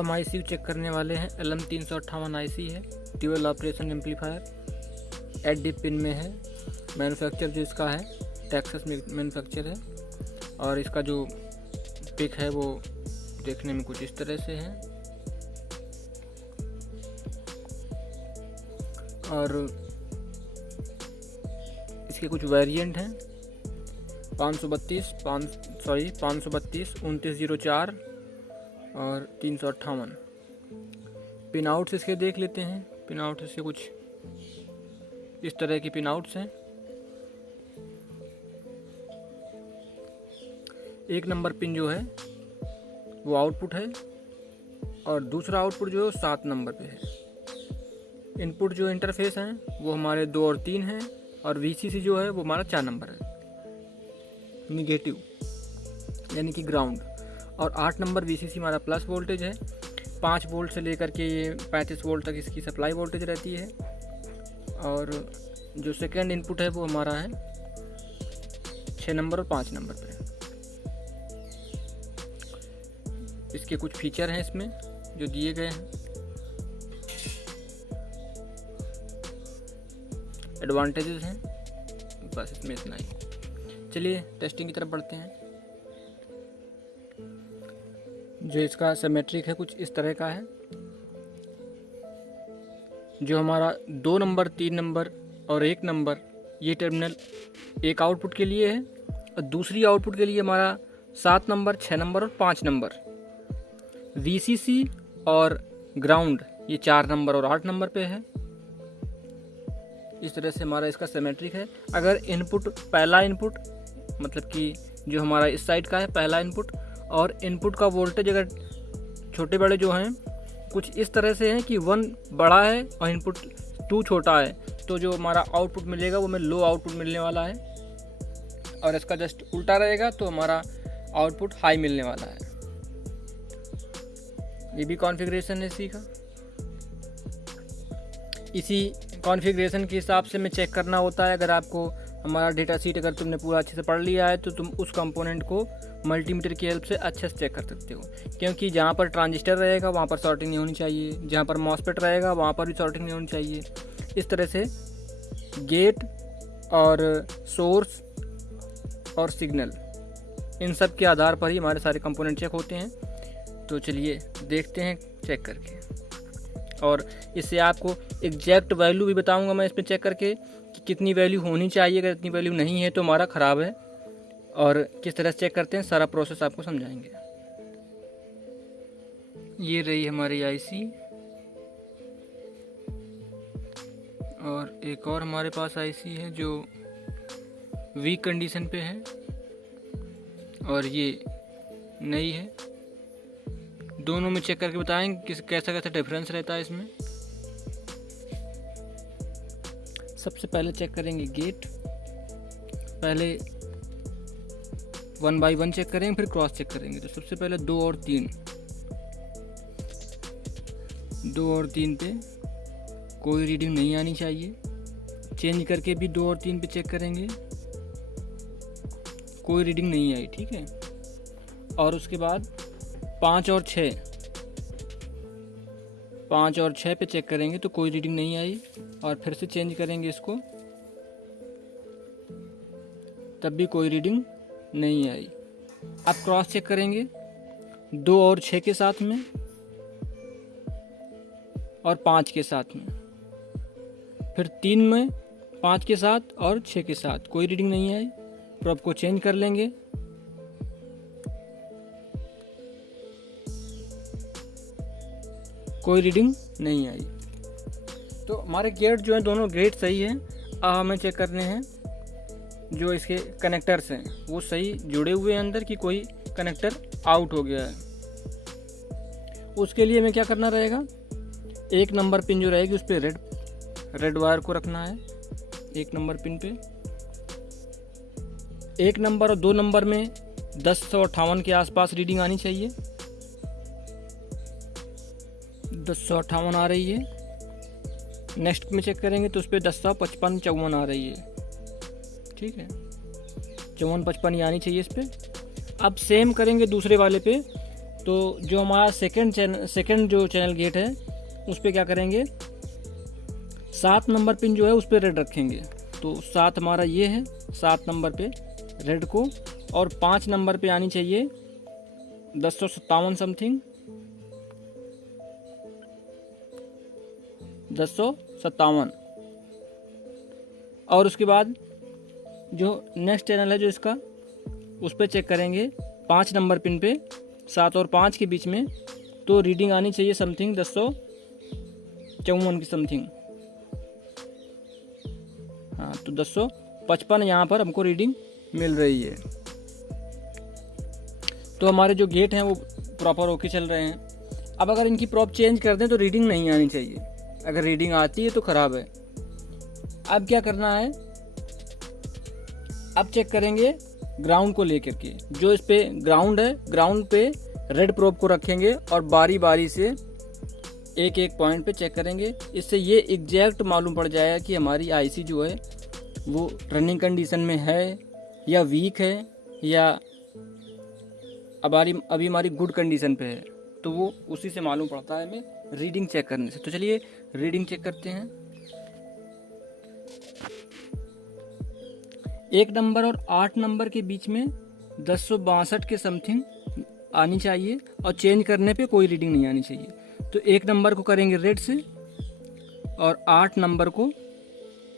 हम IC check करने वाले हैं। LM358 IC है, dual operation amplifier 8 DIP pin में है। मैन्युफैक्चर जो इसका है टेक्सास मैन्युफैक्चर है, और इसका जो पिक है वो देखने में कुछ इस तरह से है। और इसके कुछ वेरिएंट हैं 532, 2904 और 358। पिन आउट्स इसके देख लेते हैं। पिन आउट इसके कुछ इस तरह के पिन आउट्स हैं। एक नंबर पिन जो है वो आउटपुट है, और दूसरा आउटपुट जो है 7 नंबर पे है। इनपुट जो इंटरफेस हैं वो हमारे 2 और 3 हैं, और VCC जो है वो हमारा 4 नंबर है, निगेटिव यानी कि ग्राउंड। और 8 नंबर VCC हमारा प्लस वोल्टेज है। 5 वोल्ट से लेकर के ये 35 वोल्ट तक इसकी सप्लाई वोल्टेज रहती है। और जो सेकेंड इनपुट है वो हमारा है 6 नंबर और 5 नंबर पे। इसके कुछ फीचर हैं इसमें जो दिए गए हैं। एडवांटेजेस हैं, बस इसमें इतना ही। चलिए टेस्टिंग की तरफ बढ़ते हैं। जो इसका सिमेट्रिक है कुछ इस तरह का है। जो हमारा 2 नंबर, 3 नंबर और 1 नंबर, ये टर्मिनल एक आउटपुट के लिए है, और दूसरी आउटपुट के लिए हमारा 7 नंबर, 6 नंबर और 5 नंबर। VCC और ग्राउंड ये 4 नंबर और 8 नंबर पे है। इस तरह से हमारा इसका सिमेट्रिक है। अगर इनपुट, पहला इनपुट मतलब कि जो हमारा इस साइड का है पहला इनपुट, और इनपुट का वोल्टेज अगर छोटे बड़े जो हैं कुछ इस तरह से हैं कि 1 बड़ा है और इनपुट 2 छोटा है, तो जो हमारा आउटपुट मिलेगा वो हमें लो आउटपुट मिलने वाला है। और इसका जस्ट उल्टा रहेगा तो हमारा आउटपुट हाई मिलने वाला है। ये भी कॉन्फ़िगरेशन है इसी का। इसी कॉन्फ़िगरेशन के हिसाब से हमें चेक करना होता है। अगर आपको हमारा डेटा शीट अगर तुमने पूरा अच्छे से पढ़ लिया है तो तुम उस कंपोनेंट को मल्टीमीटर की हेल्प से अच्छे से चेक कर सकते हो। क्योंकि जहाँ पर ट्रांजिस्टर रहेगा वहाँ पर शॉर्टिंग नहीं होनी चाहिए, जहाँ पर मॉसफेट रहेगा वहाँ पर भी शॉर्टिंग नहीं होनी चाहिए। इस तरह से गेट और सोर्स और सिग्नल, इन सब के आधार पर ही हमारे सारे कंपोनेंट चेक होते हैं। तो चलिए देखते हैं चेक करके, और इससे आपको एग्जैक्ट वैल्यू भी बताऊंगा मैं इसमें चेक करके कि कितनी वैल्यू होनी चाहिए। अगर इतनी वैल्यू नहीं है तो हमारा ख़राब है। और किस तरह से चेक करते हैं सारा प्रोसेस आपको समझाएंगे। ये रही हमारी IC, और एक और हमारे पास IC है जो वीक कंडीशन पे है, और ये नई है। दोनों में चेक करके बताएंगे किस कैसा कैसा डिफरेंस रहता है इसमें। सबसे पहले चेक करेंगे गेट। पहले 1 बाई 1 चेक करेंगे, फिर क्रॉस चेक करेंगे। तो सबसे पहले 2 और 3 पे कोई रीडिंग नहीं आनी चाहिए। चेंज करके भी 2 और 3 पे चेक करेंगे, कोई रीडिंग नहीं आई, ठीक है। और उसके बाद 5 और 6 पे चेक करेंगे तो कोई रीडिंग नहीं आई, और फिर से चेंज करेंगे इसको, तब भी कोई रीडिंग नहीं आई। अब क्रॉस चेक करेंगे 2 और 6 के साथ में और 5 के साथ में, फिर 3 में 5 के साथ और 6 के साथ, कोई रीडिंग नहीं आई। प्रोब को चेंज कर लेंगे, कोई रीडिंग नहीं आई। तो हमारे गेट जो हैं दोनों गेट सही हैं। अब हमें चेक करने हैं जो इसके कनेक्टर्स हैं वो सही जुड़े हुए हैं अंदर, कि कोई कनेक्टर आउट हो गया है। उसके लिए हमें क्या करना रहेगा, 1 नंबर पिन जो रहेगी उस पर रेड वायर को रखना है। 1 नंबर पिन पे 1 नंबर और 2 नंबर में 1058 के आसपास रीडिंग आनी चाहिए। 1058 आ रही है। नेक्स्ट में चेक करेंगे तो उस पर 1055, 54 आ रही है, ठीक है। 54, 55 ये आनी चाहिए इस पर। अब सेम करेंगे दूसरे वाले पे, तो जो हमारा सेकंड जो चैनल गेट है उस पर क्या करेंगे, 7 नंबर पिन जो है उस पर रेड रखेंगे। तो 7 हमारा ये है, 7 नंबर पे रेड को, और 5 नंबर पे आनी चाहिए 1057 समथिंग, 1057। और उसके बाद जो नेक्स्ट चैनल है जो इसका, उस पर चेक करेंगे 5 नंबर पिन पे 7 और 5 के बीच में, तो रीडिंग आनी चाहिए समथिंग 1054 की समथिंग। हाँ, तो 1055 यहाँ पर हमको रीडिंग मिल रही है। तो हमारे जो गेट हैं वो प्रॉपर होके चल रहे हैं। अब अगर इनकी प्रॉप चेंज कर दें तो रीडिंग नहीं आनी चाहिए, अगर रीडिंग आती है तो ख़राब है। अब क्या करना है, अब चेक करेंगे ग्राउंड को लेकर के, जो इस पे ग्राउंड है, ग्राउंड पे रेड प्रोब को रखेंगे और बारी बारी से एक एक पॉइंट पे चेक करेंगे। इससे ये एग्जैक्ट मालूम पड़ जाएगा कि हमारी आईसी जो है वो रनिंग कंडीशन में है या वीक है, या अभी हमारी गुड कंडीशन पे है। तो वो उसी से मालूम पड़ता है हमें रीडिंग चेक करने से। तो चलिए रीडिंग चेक करते हैं। 1 नंबर और 8 नंबर के बीच में 1062 के समथिंग आनी चाहिए, और चेंज करने पे कोई रीडिंग नहीं आनी चाहिए। तो 1 नंबर को करेंगे रेड से और 8 नंबर को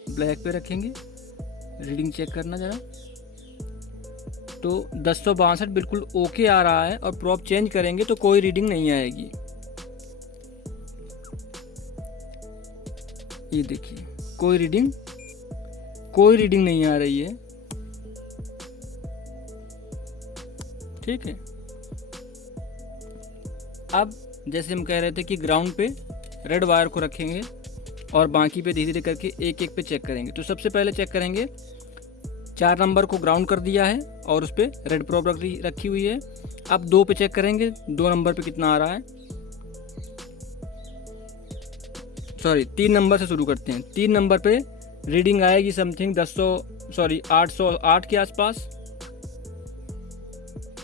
ब्लैक पे रखेंगे। रीडिंग चेक करना ज़रा। तो 1062 बिल्कुल ओके आ रहा है, और प्रॉप चेंज करेंगे तो कोई रीडिंग नहीं आएगी। ये देखिए, कोई रीडिंग नहीं आ रही है। ठीक है। अब जैसे हम कह रहे थे कि ग्राउंड पे रेड वायर को रखेंगे और बाकी पे धीरे धीरे करके एक एक पे चेक करेंगे। तो सबसे पहले चेक करेंगे 4 नंबर को ग्राउंड कर दिया है और उस पर रेड प्रोब रखी हुई है। अब 2 पे चेक करेंगे 2 नंबर पे कितना आ रहा है। सॉरी, 3 नंबर से शुरू करते हैं। 3 नंबर पे रीडिंग आएगी समथिंग 808 के आसपास।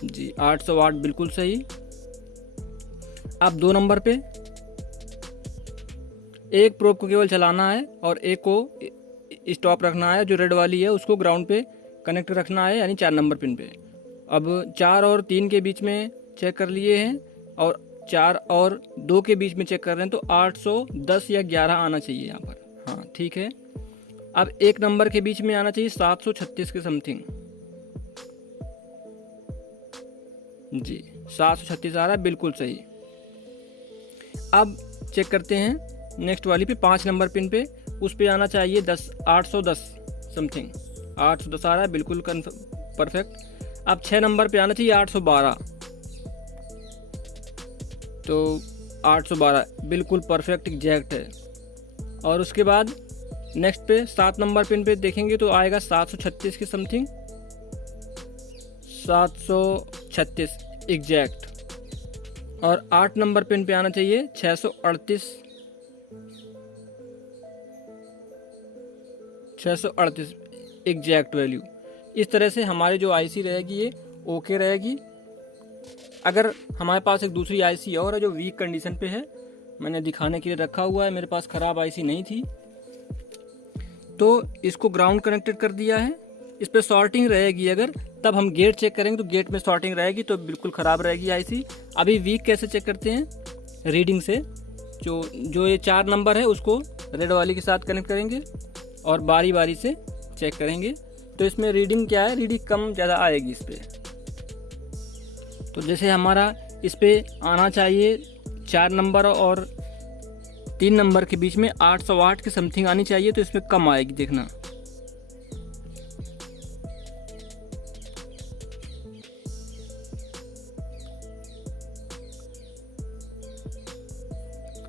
जी, 808 बिल्कुल सही। अब 2 नंबर पे एक प्रोब को केवल चलाना है और एक को स्टॉप रखना है, जो रेड वाली है उसको ग्राउंड पे कनेक्ट रखना है, यानी 4 नंबर पिन पे। अब 4 और 3 के बीच में चेक कर लिए हैं, और 4 और 2 के बीच में चेक कर रहे हैं, तो 810 या 11 आना चाहिए यहाँ पर। हाँ, ठीक है। अब 1 नंबर के बीच में आना चाहिए 736 के समथिंग। जी, 736 आ रहा है, बिल्कुल सही। अब चेक करते हैं नेक्स्ट वाली पे 5 नंबर पिन पे, उस पे आना चाहिए 810 समथिंग। 810 आ रहा है, बिल्कुल परफेक्ट। अब 6 नंबर पे आना चाहिए 812, तो 812 बिल्कुल परफेक्ट एग्जैक्ट है। और उसके बाद नेक्स्ट पे 7 नंबर पिन पे देखेंगे तो आएगा 736 के समथिंग, 736 एग्जैक्ट। और 8 नंबर पिन पे आना चाहिए 638 एग्जैक्ट वैल्यू। इस तरह से हमारी जो आईसी रहेगी ये ओके रहेगी। अगर हमारे पास एक दूसरी आईसी और है जो वीक कंडीशन पे है, मैंने दिखाने के लिए रखा हुआ है, मेरे पास ख़राब आईसी नहीं थी, तो इसको ग्राउंड कनेक्टेड कर दिया है। इस पर शॉर्टिंग रहेगी, अगर तब हम गेट चेक करेंगे तो गेट में शॉर्टिंग रहेगी, तो बिल्कुल ख़राब रहेगी आईसी। अभी वीक कैसे चेक करते हैं, रीडिंग से। जो ये 4 नंबर है उसको रेड वाली के साथ कनेक्ट करेंगे और बारी बारी से चेक करेंगे। तो इसमें रीडिंग क्या है, रीडिंग कम ज़्यादा आएगी इस पर। तो जैसे हमारा इस पर आना चाहिए 4 नंबर और 3 नंबर के बीच में 808 के समथिंग आनी चाहिए, तो इसमें कम आएगी, देखना।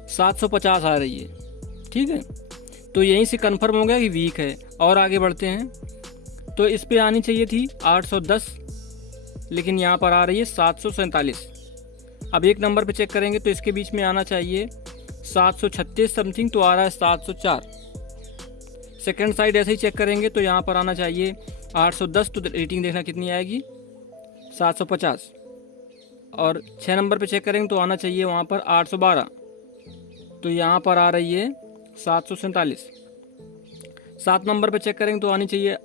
$750 आ रही है। ठीक है, तो यहीं से कंफर्म हो गया कि वीक है। और आगे बढ़ते हैं, तो इस पे आनी चाहिए थी 810, लेकिन यहाँ पर आ रही है 747। अब 1 नंबर पे चेक करेंगे तो इसके बीच में आना चाहिए 736 समथिंग, तो आ रहा है 704। सेकंड साइड ऐसे ही चेक करेंगे तो यहाँ पर आना चाहिए 810, तो रेटिंग देखना कितनी आएगी, 750। और 6 नंबर पे चेक करेंगे तो आना चाहिए वहाँ पर 812, तो यहाँ पर आ रही है 747। 7 नंबर पे चेक करेंगे तो आनी चाहिए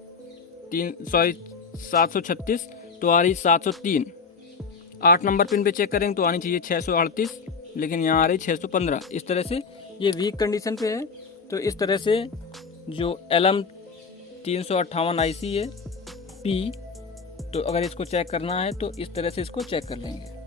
736, तो आ रही 703। 8 नंबर पिन पे चेक करेंगे तो आनी चाहिए 638, लेकिन यहाँ आ रही 615। इस तरह से ये वीक कंडीशन पे है। तो इस तरह से जो LM358 IC है P, तो अगर इसको चेक करना है तो इस तरह से इसको चेक कर लेंगे।